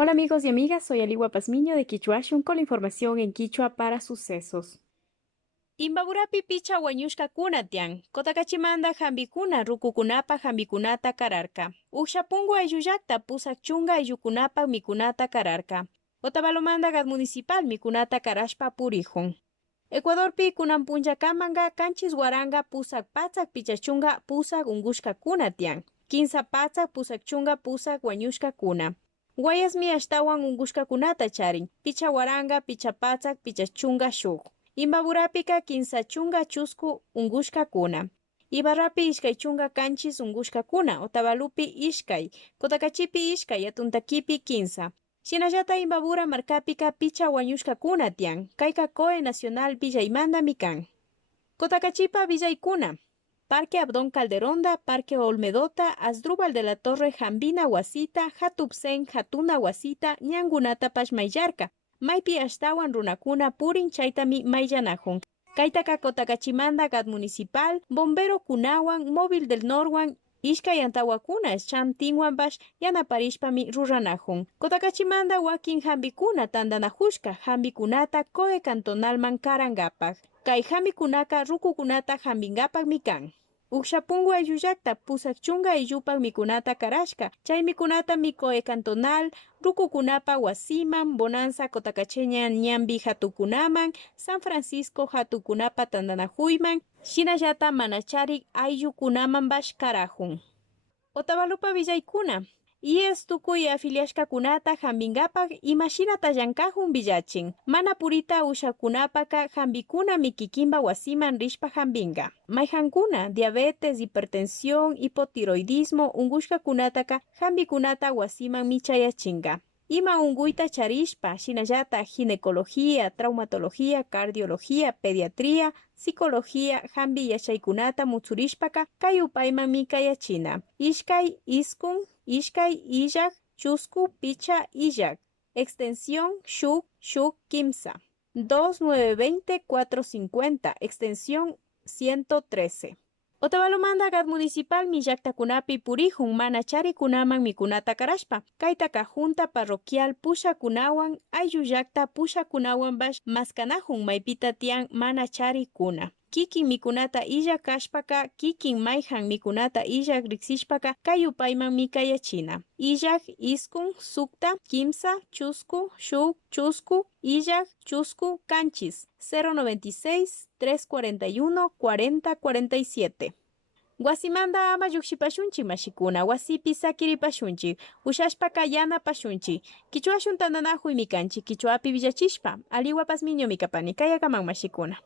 Hola amigos y amigas, soy Aliwa Pazmiño de Quichuashun con la información en Quichua para sucesos. Imbaburapi picha wañushka kunatian, kotakachimanda jambikuna rukukunapa jambikunata kararka. Uxapungu ayuyakta pusak chunga ayukunapa mikunata kararka. Otabalomanda gad municipal mikunata karashpa purijun. Ecuadorpi kunan punllakamanga kanchis waranga pusak patsak pichachunga pusak ungushka kunatian. Kinsa patsak pusak chunga pusak wañushka kuna. Guayasmi ashtawan ungushka kunata charin. Picha waranga, picha patsak, picha chunga shuk. Imbaburapika kinsa chunga chusku ungushka kuna. Ibarrapi ishkay chunga kanchis ungushka kuna. Otavalupi ishkay. Kotakachipi ishkay atuntakipi kinsa. Shinallata Imbabura markapika picha wañushka kuna tian. Kaika Coe Nacional Villaymanda mikan. Kotakachipa Villaykuna. Parque Abdón Calderonda, Parque Olmedota, Asdrúbal de la Torre, Jambina Huasita, Hatupsen, Hatuna Huasita, Ñangunata Pashmayllarka, Maypi ashtawan runakuna purin chaitami mayyanajun. Kaitaka Kotakachimanda Gad Municipal, Bombero Kunawan, Móvil del Norwan, Ishkay antawakuna Chamtinwan bash yanaparishpami ruranajun. Kotakachimanda wakin jambikuna tandanajushka, jambikunata Coe Cantonalman karangapak. Kay jambikunaka rukukunata jambingapak mikan. Uxapungu ayuyakta pusak chunga ayupak mikunata karashka. Chay mikunata mikoe cantonal, rukukunapa wasiman, bonanza kotakacheña ñambi hatukunaman, San Francisco hatukunapa tandanajuyman, shinallata manacharik ayukunaman bash karajun. Otavalupa villaykuna. Ies tukuy afiliashka kunata jambingapak imashinata llankajun villachin. Mana purita ushakunapaka jambikuna mikikimba wasiman rishpa jambinga. Mayjankuna, diabetes, hipertensión, hipotiroidismo, ungushka kunataka jambikunata wasiman michayachinga. Ima unguita charishpa, shinallata ginecología, traumatología, cardiología, pediatría, psicología, jambi yachaykunata mutsurishpaka kayupayman mikayachina. Ishkay iskun, Ishkay illak, chusku picha illak. Extensión shuk, shuk kimsa. 2920-450, extensión 113. Otavalomanda Gad Municipal millaktakunapi purijun mana charikunaman mikunata karashpa. Kaitaka Junta Parroquial pushakunawan aylluyakta pushakunawan bash maskanajun maypita tian mana charikuna. Kikin mikunata illa kashpaka, kikin mayjan mikunata illa riksishpaka kayupayman mikayachina. Illak, iskun, sukta, kimsa, chusku, shuk, chusku, illak, chusku, kanchis. 096-341-4047. Wasimanda ama llukshipashunchik mashikuna, wasipi sakiripashunchik, ushashpaka yanapashunchik, Quichuashun tandanajuymi kanchik, Quichuapi villachishpa, Aliwa Pazmiño mikapani, kayakaman mashikuna.